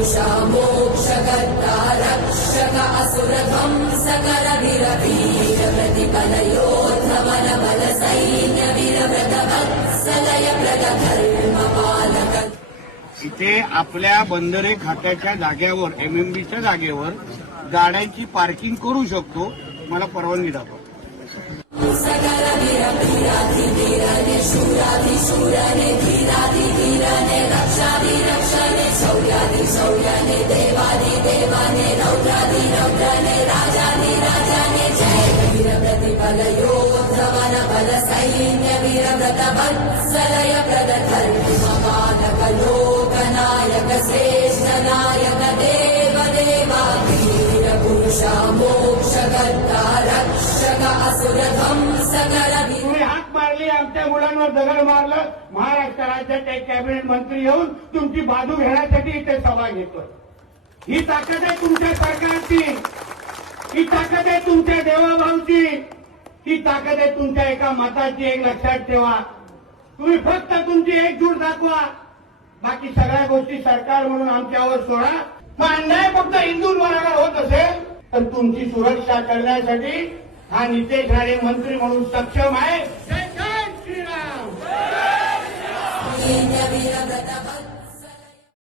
पुरुषा मोक्षकर्ता रक्षक असुरध्वंसकर वीरवीर प्रतिपलयोद्धवन बल सैन्य वीरव्रत वत्सलय प्रद धर्म पालक इथे आपल्या बंदरे खात्याच्या जागेवर एमएमबीच्या जागेवर गाड्यांची पार्किंग करू शकतो मला परवानगी दाखवा सकल वीर वीराधिवीरने बल सैन्य वीरव्रत वत्सलय देव देवा मोक्षकर्ता रक्षक तुम्ही हात मारली आमच्या मुलांवर दगड मारलं महाराष्ट्र राज्यात एक कॅबिनेट मंत्री येऊन तुमची बाजू घेण्यासाठी इथे सभा घेतोय. ही ताकद आहे तुमच्या सरकारची. ही ताकद आहे तुमच्या देवाभाऊची. ही ताकद आहे तुमच्या एका मताची एक लक्षात ठेवा. तुम्ही फक्त तुमची एकजूट दाखवा. बाकी सगळ्या गोष्टी सरकार म्हणून आमच्यावर सोडा. मग अन्याय फक्त हिंदूंवर अगर होत असेल तर तुमची सुरक्षा करण्यासाठी हा नितेश राणे मंत्री म्हणून सक्षम आहे. जय श्रीराम.